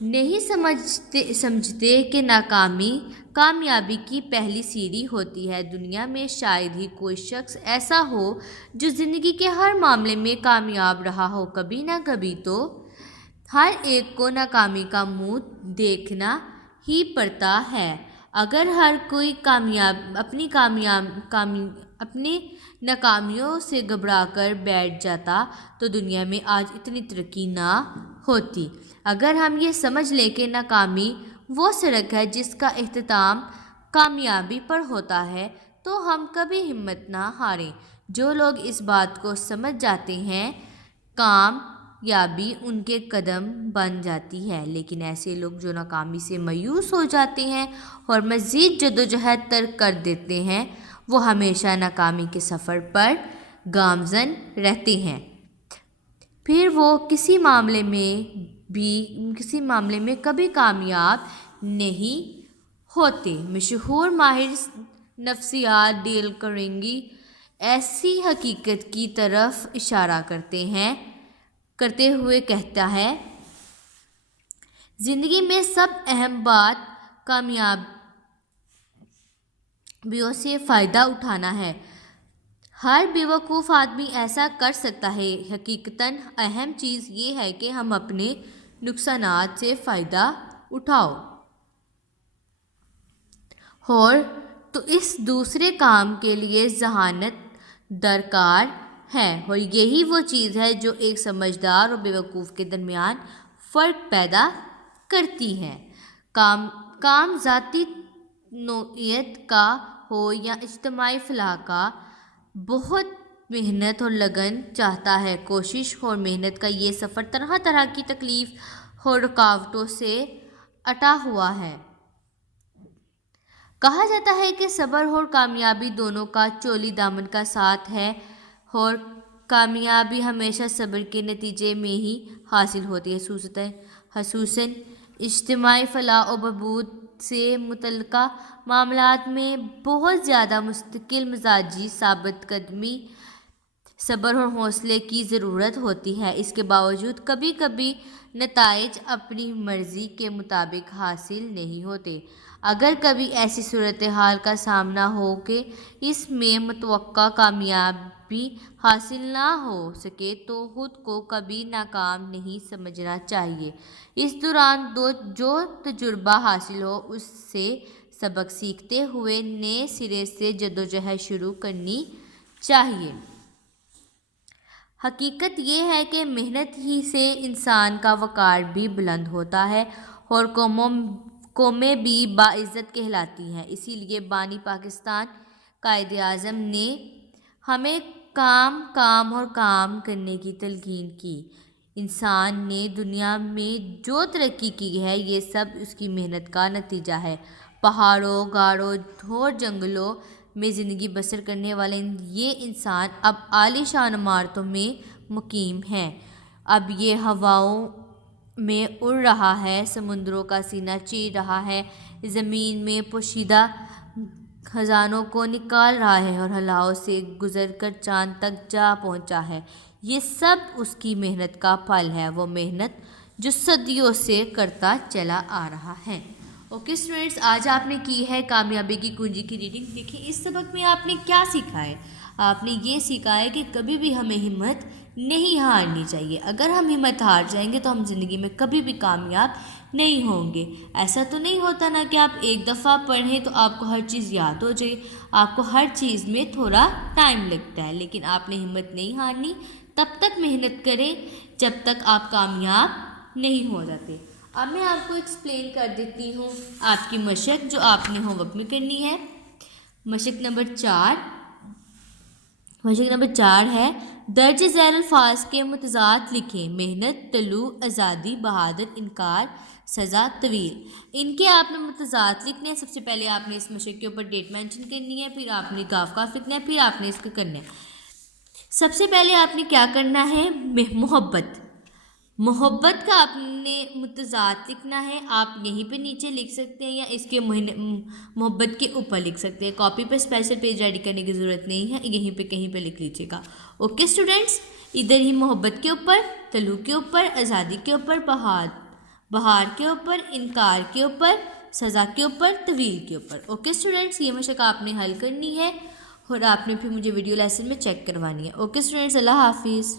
نہیں سمجھتے کہ ناکامی کامیابی کی پہلی سیڑھی ہوتی ہے۔ دنیا میں شاید ہی کوئی شخص ایسا ہو جو زندگی کے ہر معاملے میں کامیاب رہا ہو۔ کبھی نہ کبھی تو ہر ایک کو ناکامی کا منہ دیکھنا ہی پڑتا ہے۔ اگر ہر کوئی اپنی ناکامیوں سے گھبرا کر بیٹھ جاتا تو دنیا میں آج اتنی ترقی نہ ہوتی۔ اگر ہم یہ سمجھ لیں کہ ناکامی وہ سڑک ہے جس کا اختتام کامیابی پر ہوتا ہے تو ہم کبھی ہمت نہ ہاریں۔ جو لوگ اس بات کو سمجھ جاتے ہیں کامیابی ان کے قدم بن جاتی ہے، لیکن ایسے لوگ جو ناکامی سے مایوس ہو جاتے ہیں اور مزید جدوجہد ترک کر دیتے ہیں وہ ہمیشہ ناکامی کے سفر پر گامزن رہتے ہیں، پھر وہ کسی معاملے میں کبھی کامیاب نہیں ہوتے۔ مشہور ماہر نفسیات ڈیل کارنیگی ایسی حقیقت کی طرف اشارہ کرتے ہوئے کہتا ہے، زندگی میں سب اہم بات کامیابیوں سے فائدہ اٹھانا ہے۔ ہر بیوقوف آدمی ایسا کر سکتا ہے۔ حقیقتاً اہم چیز یہ ہے کہ ہم اپنے نقصانات سے فائدہ اٹھاؤ اور تو اس دوسرے کام کے لیے ذہانت درکار ہے، اور یہی وہ چیز ہے جو ایک سمجھدار اور بیوقوف کے درمیان فرق پیدا کرتی ہے۔ کام ذاتی نوعیت کا ہو یا اجتماعی فلاح کا، بہت محنت اور لگن چاہتا ہے۔ کوشش اور محنت کا یہ سفر طرح طرح کی تکلیف اور رکاوٹوں سے اٹا ہوا ہے۔ کہا جاتا ہے کہ صبر اور کامیابی دونوں کا چولی دامن کا ساتھ ہے، اور کامیابی ہمیشہ صبر کے نتیجے میں ہی حاصل ہوتی ہے، خصوصاً اجتماعی فلاح و بہبود سے متعلقہ معاملات میں بہت زیادہ مستقل مزاجی ثابت قدمی، صبر اور حوصلے کی ضرورت ہوتی ہے۔ اس کے باوجود کبھی کبھی نتائج اپنی مرضی کے مطابق حاصل نہیں ہوتے۔ اگر کبھی ایسی صورتحال کا سامنا ہو کہ اس میں متوقع کامیابی حاصل نہ ہو سکے تو خود کو کبھی ناکام نہیں سمجھنا چاہیے۔ اس دوران جو تجربہ حاصل ہو اس سے سبق سیکھتے ہوئے نئے سرے سے جدوجہد شروع کرنی چاہیے۔ حقیقت یہ ہے کہ محنت ہی سے انسان کا وقار بھی بلند ہوتا ہے اور قومیں بھی باعزت کہلاتی ہیں۔ اسی لیے بانی پاکستان قائد اعظم نے ہمیں کام اور کام کرنے کی تلقین کی۔ انسان نے دنیا میں جو ترقی کی ہے یہ سب اس کی محنت کا نتیجہ ہے۔ پہاڑوں، غاروں اور جنگلوں میں زندگی بسر کرنے والے یہ انسان اب عالی شان عمارتوں میں مقیم ہے، اب یہ ہواؤں میں اڑ رہا ہے، سمندروں کا سینہ چیر رہا ہے، زمین میں پوشیدہ خزانوں کو نکال رہا ہے اور خلاؤں سے گزر کر چاند تک جا پہنچا ہے۔ یہ سب اس کی محنت کا پھل ہے، وہ محنت جو صدیوں سے کرتا چلا آ رہا ہے۔ اوکے اسٹوڈنٹس، آج آپ نے کی ہے کامیابی کی کنجی کی ریڈنگ۔ دیکھیں اس سبق میں آپ نے کیا سیکھا ہے؟ آپ نے یہ سیکھا ہے کہ کبھی بھی ہمیں ہمت نہیں ہارنی چاہیے۔ اگر ہم ہمت ہار جائیں گے تو ہم زندگی میں کبھی بھی کامیاب نہیں ہوں گے۔ ایسا تو نہیں ہوتا نا کہ آپ ایک دفعہ پڑھیں تو آپ کو ہر چیز یاد ہو جائے، آپ کو ہر چیز میں تھوڑا ٹائم لگتا ہے، لیکن آپ نے ہمت نہیں ہارنی، تب تک محنت کریں جب تک آپ کامیاب نہیں ہو جاتے۔ اب میں آپ کو ایکسپلین کر دیتی ہوں آپ کی مشق جو آپ نے ہوم ورک میں کرنی ہے۔ مشق نمبر 4 ہے درج ذیل الفاظ کے متضاد لکھیں۔ محنت، طلوع، آزادی، بہادر، انکار، سزا، طویل۔ ان کے آپ نے متضاد لکھنے ہیں۔ سب سے پہلے آپ نے اس مشق کے اوپر ڈیٹ مینشن کرنی ہے، پھر آپ نے کاف لکھنا ہے، پھر آپ نے اس کو کرنا ہے۔ سب سے پہلے آپ نے کیا کرنا ہے؟ محبت کا آپ نے متضاد لکھنا ہے۔ آپ یہیں پہ نیچے لکھ سکتے ہیں یا اس کے محبت کے اوپر لکھ سکتے ہیں۔ کاپی پہ اسپیشل پیج ریڈی کرنے کی ضرورت نہیں ہے، یہیں پہ کہیں پہ لکھ لیجیے گا۔ اوکے اسٹوڈنٹس، ادھر ہی محبت کے اوپر، طلوع کے اوپر، آزادی کے اوپر، بہار کے اوپر، انکار کے اوپر، سزا کے اوپر، طویل کے اوپر۔ اوکے اسٹوڈنٹس، یہ مشق آپ نے حل کرنی ہے اور آپ نے پھر مجھے ویڈیو لیسن میں چیک کروانی ہے۔ اوکے اسٹوڈنٹس، اللہ حافظ۔